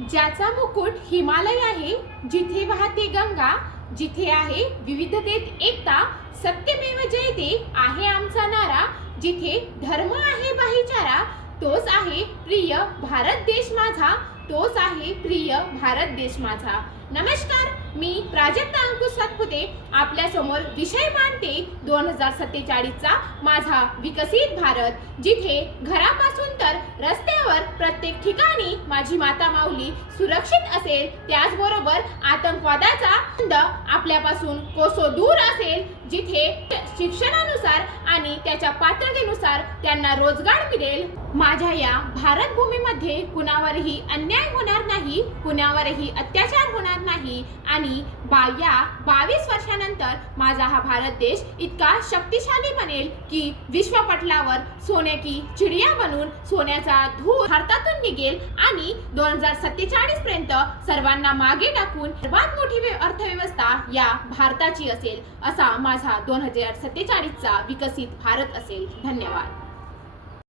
ज्याचा मुकुट हिमालय आहे, जिथे वाहते गंगा, जिथे आहे विविधतेत एकता, सत्यमेव जयते आहे आमचा नारा, जिथे धर्म आहे भाईचारा, तोच आहे प्रिय भारत देश माझा, तोच आहे प्रिय भारत देश माझा। नमस्कार, मी प्राजक्ता अंकुश सातपुते आपल्या समोर विषय मांडते 2047 चा माझा विकसित भारत, जिथे घरापासून तर रस्त्यावर प्रत्येक ठिकाणी माझी माता माऊली सुरक्षित असेल, त्याचबरोबर आतंकवादाचा बंद आपल्यापासून कोसो दूर असेल, जिथे शिक्षणानुसार आणि त्याच्या पात्रतेनुसार त्यांना रोजगार मिळेल। माझ्या या भारत भूमीमध्ये कुणावरही अन्याय होणार नाही, कुणावरही अत्याचार होणार नाही आणि 22 वर्षानंतर माझा हा भारत देश इतका शक्तिशाली बनेल की विश्वपटलावर सोने की चिडिया बनून सोन्याचा धूर भारतातून निघेल आणि 2047 पर्यंत सर्वांना मागे टाकून सर्वात मोठी अर्थव्यवस्था या भारताची असेल, असा माझा 2047 चा विकसित भारत असेल। धन्यवाद।